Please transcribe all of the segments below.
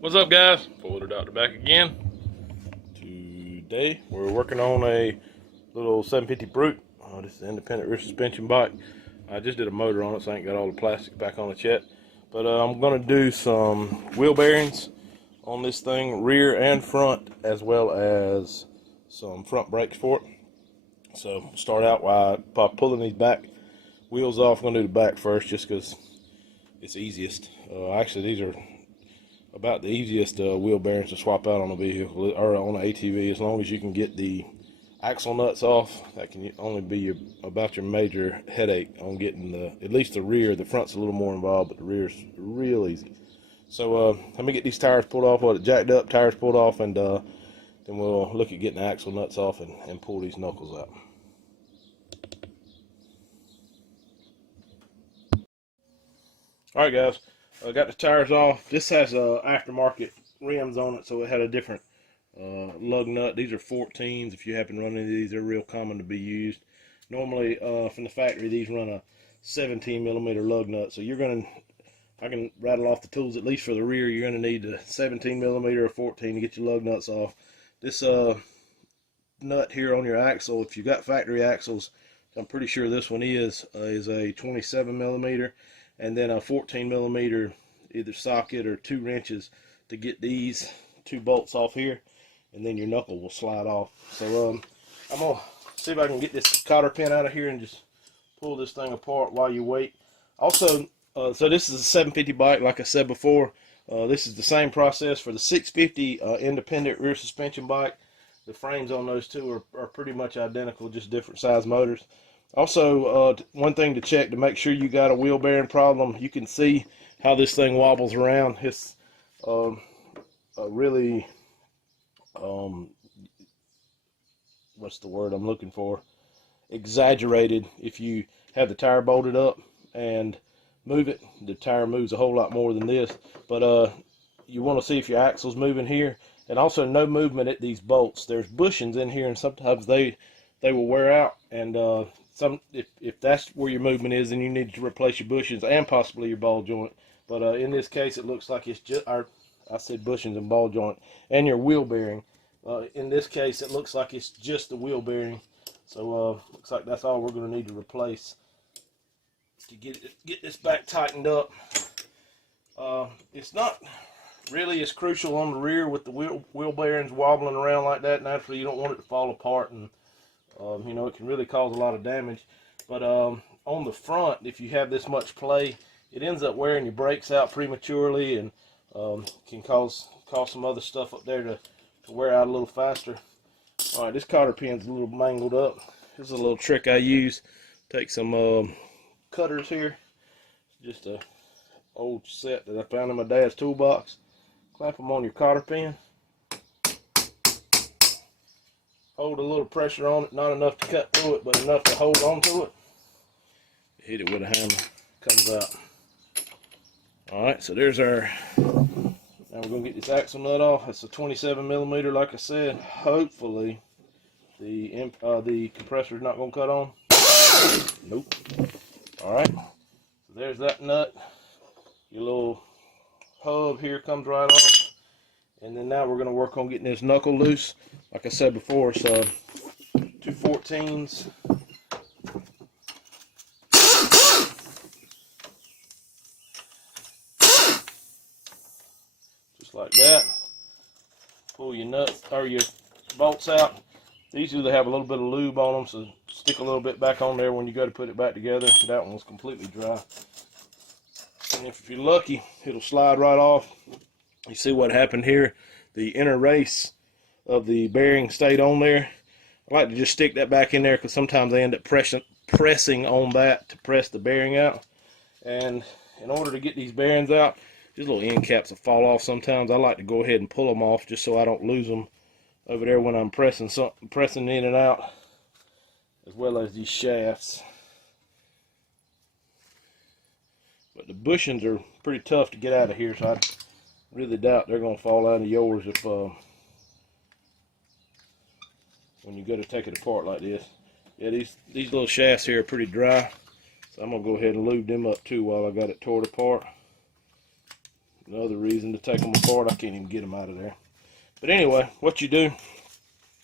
What's up, guys? Fuller Doctor back again. Today we're working on a little 750 Brute. This is an independent rear suspension bike. I just did a motor on it, so I ain't got all the plastic back on it yet. But I'm going to do some wheel bearings on this thing, rear and front, as well as some front brakes for it. So start out by pulling these back wheels off. I'm going to do the back first just because it's easiest. Actually, these are about the easiest wheel bearings to swap out on a vehicle or on an ATV, as long as you can get the axle nuts off. That can only be about your major headache on getting at least the rear. The front's a little more involved, but the rear's real easy. So let me get these tires pulled off, or the jacked up tires pulled off, and then we'll look at getting the axle nuts off and pull these knuckles out. Alright, guys, I got the tires off. This has aftermarket rims on it, so it had a different lug nut. These are 14s. If you happen to run into these, they're real common to be used. Normally, from the factory, these run a 17mm lug nut. So I can rattle off the tools, at least for the rear. You're going to need a 17mm or 14 to get your lug nuts off. This nut here on your axle, if you've got factory axles, I'm pretty sure this one is a 27mm. And then a 14mm either socket or 2 wrenches to get these 2 bolts off here, and then your knuckle will slide off. So I'm gonna see if I can get this cotter pin out of here and just pull this thing apart while you wait. Also, so this is a 750 bike, like I said before. This is the same process for the 650 independent rear suspension bike. The frames on those two are pretty much identical, just different size motors. Also, one thing to check to make sure you got a wheel bearing problem, you can see how this thing wobbles around. It's really, what's the word I'm looking for? Exaggerated. If you have the tire bolted up and move it, the tire moves a whole lot more than this. But you want to see if your axle's moving here, and also no movement at these bolts. There's bushings in here, and sometimes they will wear out, and if that's where your movement is, then you need to replace your bushings and possibly your ball joint. But in this case, it looks like it's just I said bushings and ball joint and your wheel bearing. In this case, it looks like it's just the wheel bearing. So looks like that's all we're going to need to replace to get this back tightened up. It's not really as crucial on the rear with the wheel bearings wobbling around like that. Naturally, you don't want it to fall apart, and you know, it can really cause a lot of damage. But on the front, if you have this much play, it ends up wearing your brakes out prematurely, and can cause some other stuff up there to wear out a little faster. All right, this cotter pin's a little mangled up. This is a little trick I use. Take some cutters here, just a old set that I found in my dad's toolbox. Clamp them on your cotter pin. Hold a little pressure on it, not enough to cut through it, but enough to hold on to it. Hit it with a hammer, comes out. Alright, so there's our, now we're going to get this axle nut off. It's a 27mm, like I said. Hopefully the compressor's not going to cut on. Nope. Alright, so there's that nut. Your little hub here comes right off. And then now we're going to work on getting this knuckle loose. Like I said before, so 2 14s. Just like that. Pull your nuts or your bolts out. These usually have a little bit of lube on them, so stick a little bit back on there when you go to put it back together. That one's completely dry. And if you're lucky, it'll slide right off. You see what happened here? The inner race of the bearing stayed on there. I like to just stick that back in there because sometimes they end up pressing on that to press the bearing out. And in order to get these bearings out, these little end caps will fall off sometimes. I like to go ahead and pull them off just so I don't lose them over there when I'm pressing in and out, as well as these shafts. But the bushings are pretty tough to get out of here, so I really doubt they're going to fall out of yours if when you go to take it apart like this. Yeah, these little shafts here are pretty dry, so I'm going to go ahead and lube them up too while I got it tore apart. another reason to take them apart. I can't even get them out of there. But anyway, what you do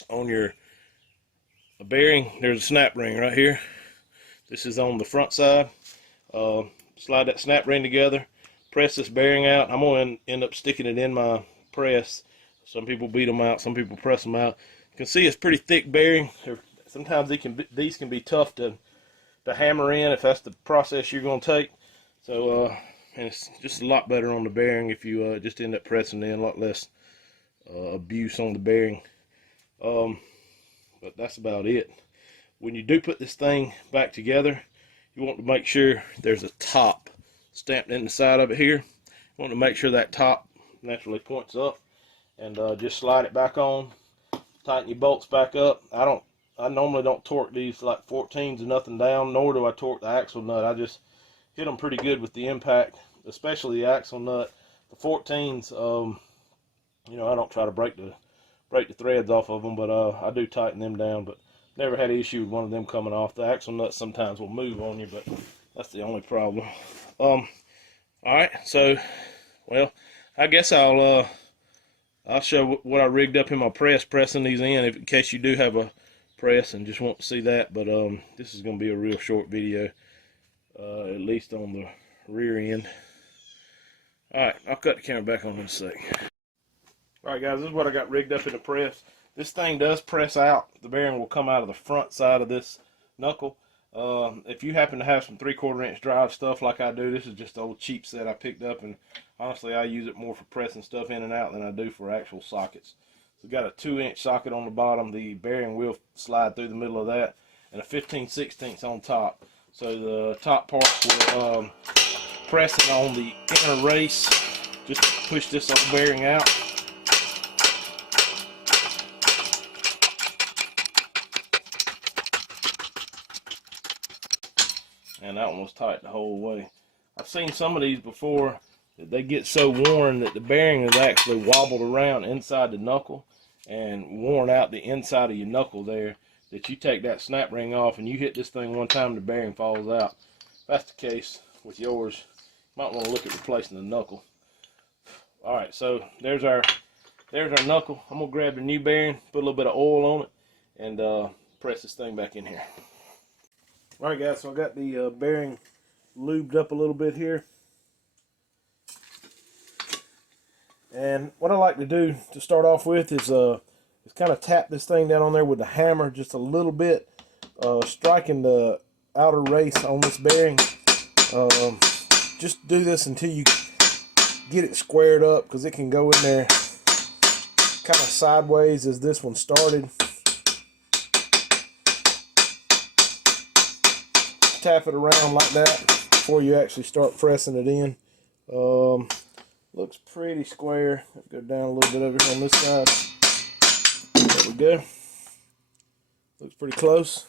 on your bearing, there's a snap ring right here. This is on the front side. Slide that snap ring together, press this bearing out. I'm going to end up sticking it in my press. Some people beat them out, some people press them out. You can see it's pretty thick bearing. Sometimes these can be tough to hammer in if that's the process you're going to take. So, and it's just a lot better on the bearing if you just end up pressing in, a lot less abuse on the bearing. But that's about it. When you do put this thing back together, you want to make sure there's a top stamped in the side of it here. You want to make sure that top naturally points up, and just slide it back on. Tighten your bolts back up. I normally don't torque these like 14s or nothing down, nor do I torque the axle nut. I just hit them pretty good with the impact, especially the axle nut. The 14s, you know, I don't try to break the threads off of them, but I do tighten them down. But never had an issue with one of them coming off. The axle nut sometimes will move on you, but that's the only problem. All right, so, well, I guess I'll show what I rigged up in my press, pressing these in case you do have a press and just want to see that. But this is going to be a real short video, at least on the rear end. All right, I'll cut the camera back on in a sec. All right, guys, this is what I got rigged up in the press. This thing does press out. The bearing will come out of the front side of this knuckle. If you happen to have some 3/4 inch drive stuff like I do, this is just an old cheap set I picked up, and honestly I use it more for pressing stuff in and out than I do for actual sockets. So got a 2-inch socket on the bottom. The bearing will slide through the middle of that, and a 15/16 on top. So the top part will press it on the inner race. Just push this old bearing out. And that one was tight the whole way. I've seen some of these before that they get so worn that the bearing is actually wobbled around inside the knuckle and worn out the inside of your knuckle there, that you take that snap ring off and you hit this thing one time, the bearing falls out. If that's the case with yours, you might want to look at replacing the knuckle. Alright, so there's our knuckle. I'm going to grab the new bearing, put a little bit of oil on it, and press this thing back in here. Alright guys, so I got the bearing lubed up a little bit here. And what I like to do to start off with is kind of tap this thing down on there with the hammer just a little bit, striking the outer race on this bearing. Just do this until you get it squared up, because it can go in there kind of sideways as this one started. Tap it around like that before you actually start pressing it in. Looks pretty square. Let's go down a little bit over here on this side. There we go. Looks pretty close.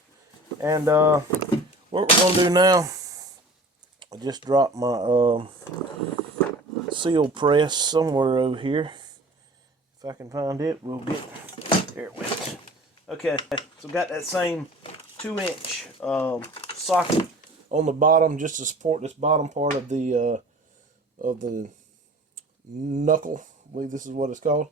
And what we're going to do now, I just dropped my seal press somewhere over here. If I can find it, we'll get there. It went. Okay, so got that same 2-inch socket on the bottom just to support this bottom part of the knuckle. I believe this is what it's called.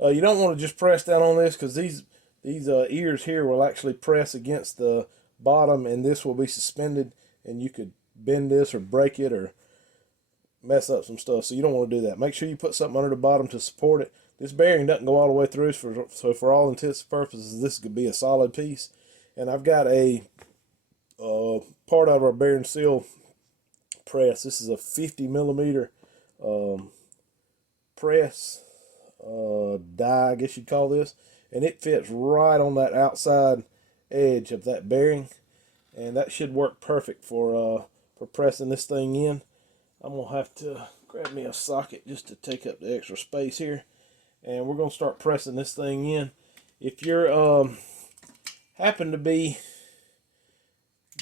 You don't want to just press down on this, because these ears here will actually press against the bottom, and this will be suspended, and you could bend this or break it or mess up some stuff. So you don't want to do that. Make sure you put something under the bottom to support it. This bearing doesn't go all the way through, so for all intents and purposes, this could be a solid piece. And I've got a part of our bearing seal press. This is a 50mm press die, I guess you'd call this, and it fits right on that outside edge of that bearing, and that should work perfect for pressing this thing in. I'm gonna have to grab me a socket just to take up the extra space here, and we're gonna start pressing this thing in. If you're happen to be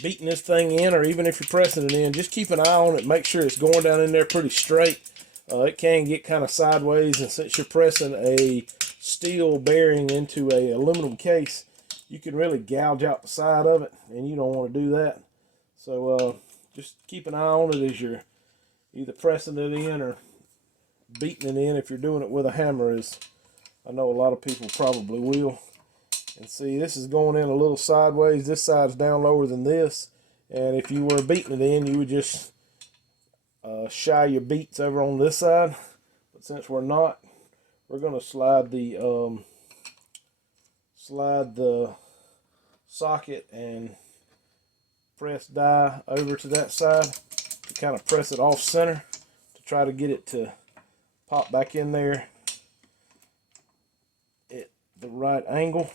beating this thing in, or even if you're pressing it in, just keep an eye on it. Make sure it's going down in there pretty straight. It can get kind of sideways, and since you're pressing a steel bearing into a aluminum case, you can really gouge out the side of it, and you don't want to do that. So just keep an eye on it as you're either pressing it in or beating it in if you're doing it with a hammer is, I know a lot of people probably will. And see, this is going in a little sideways. This side's down lower than this. And if you were beating it in, you would just shy your beats over on this side. But since we're not, we're going to slide the socket and press die over to that side to kind of press it off center to try to get it to pop back in there at the right angle.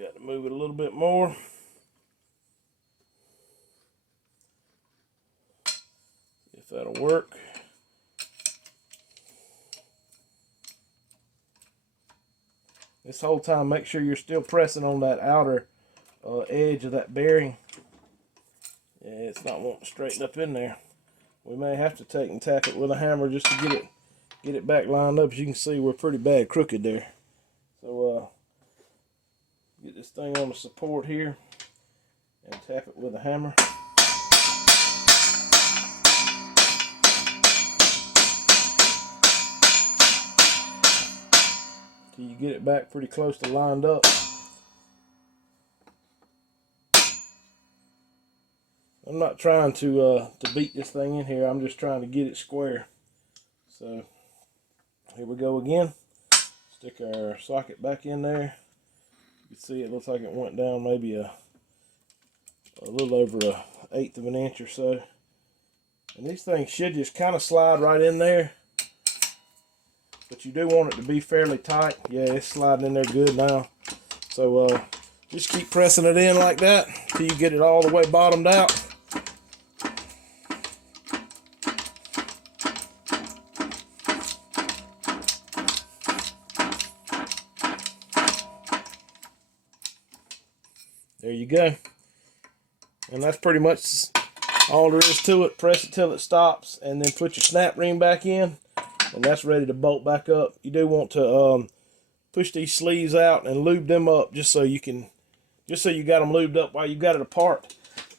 Got to move it a little bit more. See if that'll work. This whole time, make sure you're still pressing on that outer edge of that bearing. Yeah, it's not wanting to straighten up in there. We may have to take and tap it with a hammer just to get it back lined up. As you can see, we're pretty bad crooked there. So get this thing on the support here and tap it with a hammer. Till you get it back pretty close to lined up. I'm not trying to beat this thing in here. I'm just trying to get it square. So here we go again. Stick our socket back in there. You can see it looks like it went down maybe a little over 1/8 of an inch or so. And these things should just kind of slide right in there. But you do want it to be fairly tight. Yeah, it's sliding in there good now. So just keep pressing it in like that till you get it all the way bottomed out. There you go. And that's pretty much all there is to it. Press it till it stops and then put your snap ring back in. And that's ready to bolt back up. You do want to push these sleeves out and lube them up just so you got them lubed up while you got it apart.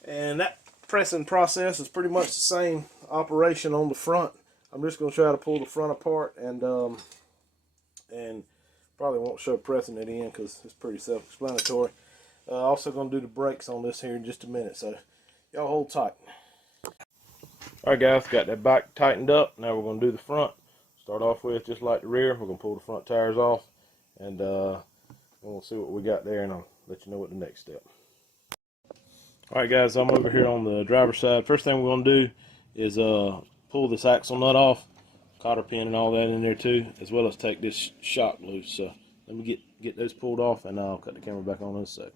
And that pressing process is pretty much the same operation on the front. I'm just going to try to pull the front apart and probably won't show pressing it in because it's pretty self-explanatory. Also going to do the brakes on this here in just a minute, so y'all hold tight. Alright guys, got that back tightened up. Now we're going to do the front. Start off with, just like the rear, we're going to pull the front tires off, and we'll see what we got there, and I'll let you know what the next step. Alright guys, I'm over here on the driver's side. First thing we're going to do is pull this axle nut off, cotter pin and all that in there too, as well as take this shock loose. So let me get those pulled off, and I'll cut the camera back on in a sec.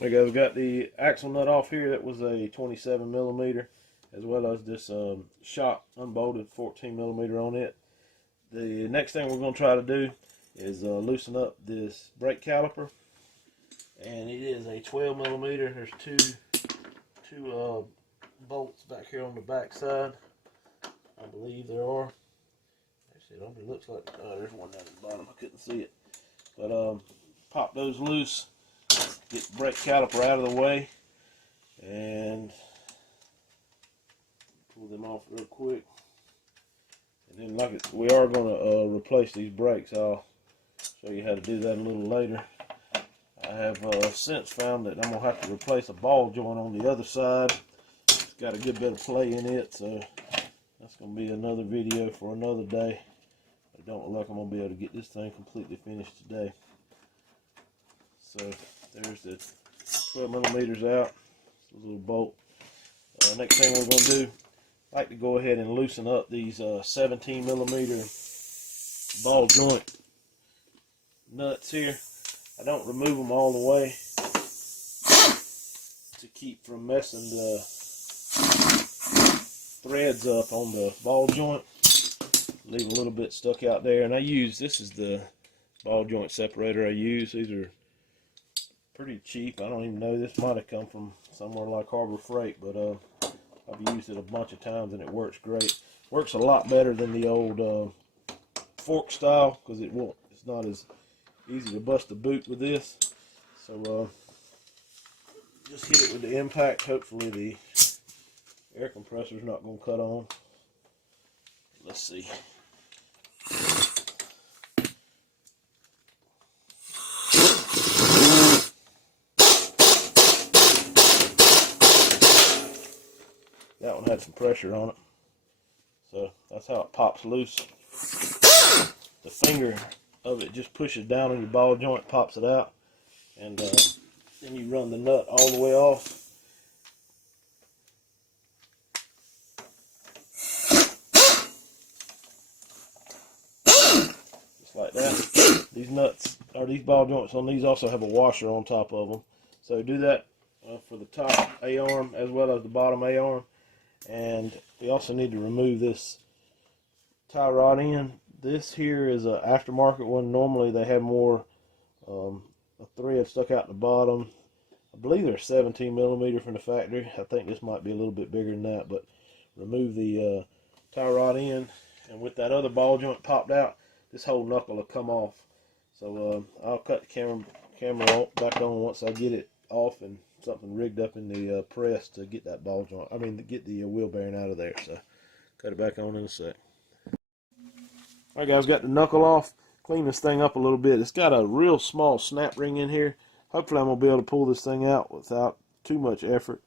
There you go, we got the axle nut off here. That was a 27mm, as well as this shock unbolted 14mm on it. The next thing we're going to try to do is loosen up this brake caliper, and it is a 12mm. There's two bolts back here on the back side. I believe there are. Actually, it looks like there's one down at the bottom. I couldn't see it, but pop those loose. Get the brake caliper out of the way, and pull them off real quick. And then we are going to replace these brakes. I'll show you how to do that a little later. I have since found that I'm going to have to replace a ball joint on the other side. It's got a good bit of play in it, so that's going to be another video for another day. I don't look like I'm going to be able to get this thing completely finished today. So there's the 12mm out. It's a little bolt. Next thing we're going to do, I like to go ahead and loosen up these 17mm ball joint nuts here. I don't remove them all the way to keep from messing the threads up on the ball joint. Leave a little bit stuck out there, and this is the ball joint separator I use. These are pretty cheap. I don't even know, this might have come from somewhere like Harbor Freight, but I've used it a bunch of times and it works great. Works a lot better than the old fork style, because it's not as easy to bust a boot with this. So just hit it with the impact. Hopefully the air compressor's not going to cut on. Let's see. That one had some pressure on it, so that's how it pops loose. The finger of it just pushes down on your ball joint, pops it out, and then you run the nut all the way off. Just like that. These nuts, or these ball joints on these, also have a washer on top of them. So do that for the top A-arm as well as the bottom A-arm. And we also need to remove this tie rod end. This here is an aftermarket one. Normally they have more a thread stuck out the bottom. I believe they're 17 millimeter from the factory. I think this might be a little bit bigger than that, but remove the tie rod end, and with that other ball joint popped out, this whole knuckle will come off. So I'll cut the camera back on once I get it off and something rigged up in the press to get that ball joint, to get the wheel bearing out of there. So cut it back on in a sec. Alright guys, got the knuckle off. Clean this thing up a little bit. It's got a real small snap ring in here. Hopefully I'm going to be able to pull this thing out without too much effort.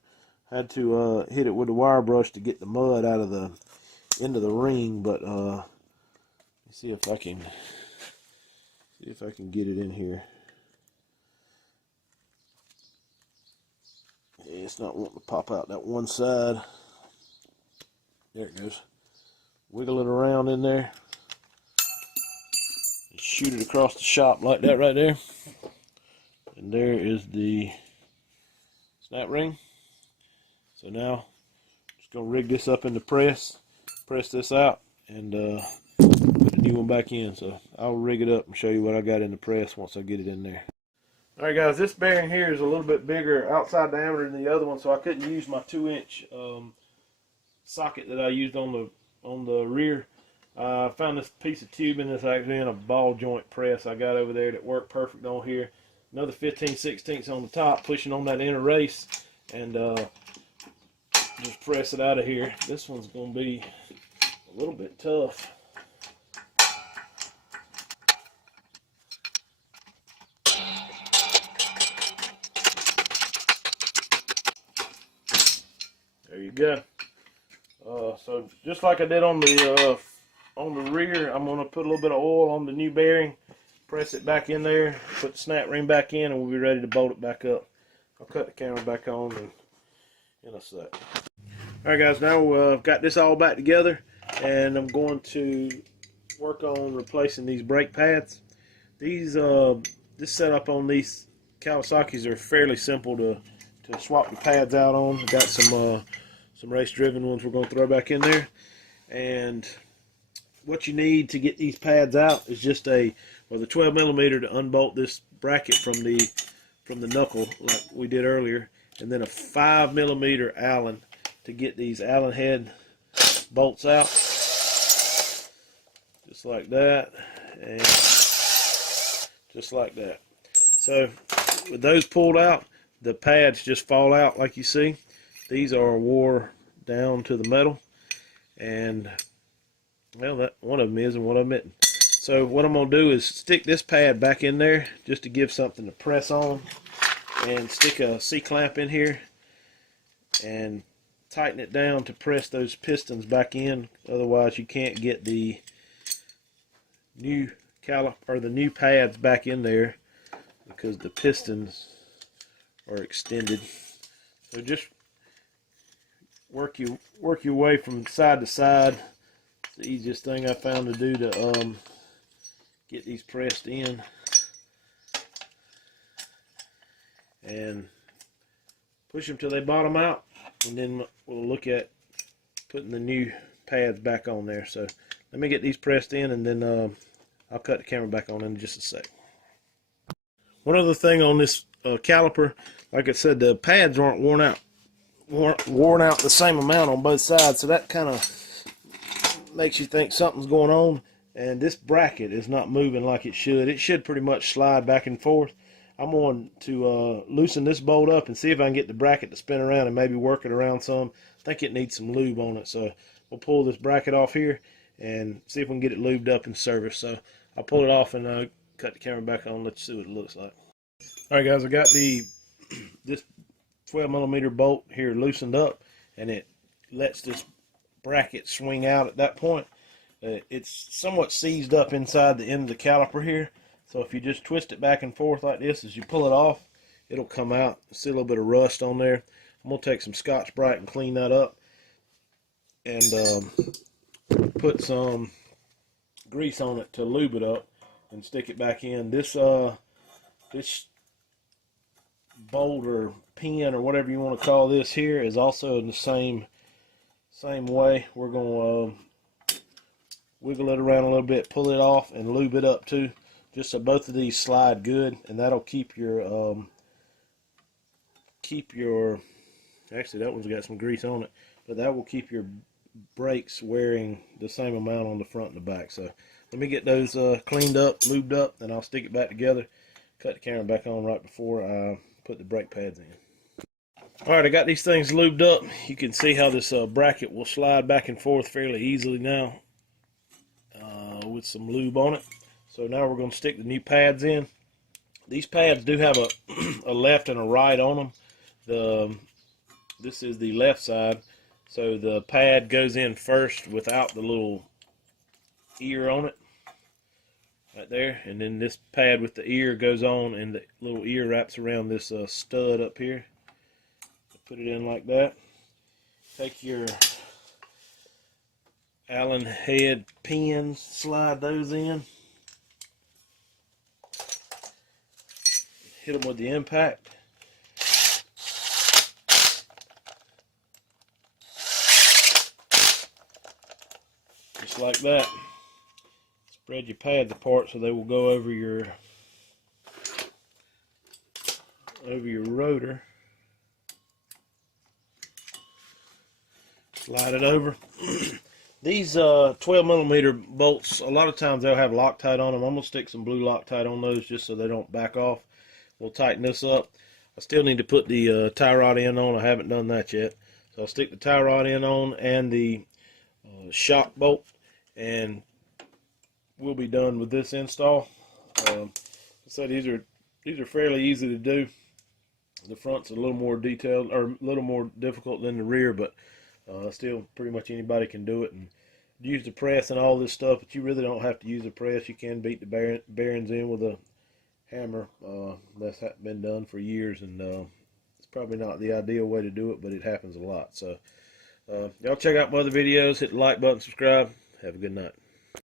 Had to hit it with a wire brush to get the mud out of the end of the ring, but let's see if I can get it in here. Yeah, it's not wanting to pop out that one side. There it goes. Wiggle it around in there. And shoot it across the shop like that right there. And there is the snap ring. So now, just going to rig this up in the press. Press this out and put a new one back in. So I'll rig it up and show you what I got in the press once I get it in there. Alright guys, this bearing here is a little bit bigger outside diameter than the other one, so I couldn't use my 2-inch socket that I used on the rear. I found this piece of tubing that's actually in a ball joint press I got over there that worked perfect on here. Another 15/16 on the top, pushing on that inner race, and just press it out of here. This one's going to be a little bit tough. There you go. So just like I did on the rear, I'm going to put a little bit of oil on the new bearing, press it back in there, put the snap ring back in, and we'll be ready to bolt it back up. I'll cut the camera back on in a sec. Alright guys, now I've got this all back together, and I'm going to work on replacing these brake pads. These this setup on these Kawasaki's are fairly simple to swap the pads out on. I've got some race driven ones we're going to throw back in there, and what you need to get these pads out is just the 12 millimeter to unbolt this bracket from the knuckle like we did earlier, and then a 5 millimeter Allen to get these Allen head bolts out, just like that, and just like that. So with those pulled out, the pads just fall out like you see. These are wore down to the metal, and well, that one of them is and one of them isn't. So what I'm going to do is stick this pad back in there just to give something to press on, and stick a C-clamp in here and tighten it down to press those pistons back in. Otherwise you can't get the new the new pads back in there because the pistons are extended. So just work your way from side to side. It's the easiest thing I found to do to get these pressed in, and push them till they bottom out, and then we'll look at putting the new pads back on there. So let me get these pressed in, and then I'll cut the camera back on in just a sec. One other thing on this caliper, like I said, the pads aren't worn out the same amount on both sides, so that kind of makes you think something's going on. And this bracket is not moving like it should. It should pretty much slide back and forth. I'm going to loosen this bolt up and see if I can get the bracket to spin around and maybe work it around some, think it needs some lube on it. So we'll pull this bracket off here and see if we can get it lubed up and serviced. So I'll pull it off and cut the camera back on, let you see what it looks like. All right, guys, I got this 12mm bolt here loosened up, and it lets this bracket swing out at that point. It's somewhat seized up inside the end of the caliper here, so if you just twist it back and forth like this, as you pull it off, it'll come out. See a little bit of rust on there. I'm going to take some Scotch-Brite and clean that up, and put some grease on it to lube it up and stick it back in. This bolt or pin or whatever you want to call this here is also in the same way. We're going to wiggle it around a little bit, pull it off, and lube it up too, just so both of these slide good, and that'll keep your actually that one's got some grease on it, but that will keep your brakes wearing the same amount on the front and the back. So let me get those cleaned up, lubed up, and I'll stick it back together. Cut the camera back on right before I put the brake pads in. Alright, I got these things lubed up. You can see how this bracket will slide back and forth fairly easily now with some lube on it. So now we're going to stick the new pads in. These pads do have a left and a right on them. This is the left side, so the pad goes in first without the little ear on it right there, and then this pad with the ear goes on, and the little ear wraps around this stud up here. Put it in like that. Take your Allen head pins, slide those in, hit them with the impact. Just like that. Spread your pads apart so they will go over your rotor. Slide it over. These 12mm bolts, a lot of times they'll have Loctite on them. I'm going to stick some blue Loctite on those just so they don't back off. We'll tighten this up. I still need to put the tie rod end on. I haven't done that yet. So I'll stick the tie rod end on and the shock bolt, and we'll be done with this install. So these are fairly easy to do. The front's a little more detailed, or a little more difficult than the rear, but still pretty much anybody can do it and use the press and all this stuff, but you really don't have to use a press. You can beat the bearings in with a hammer. That's been done for years, and it's probably not the ideal way to do it, but it happens a lot. So y'all check out my other videos, hit the like button, subscribe. Have a good night.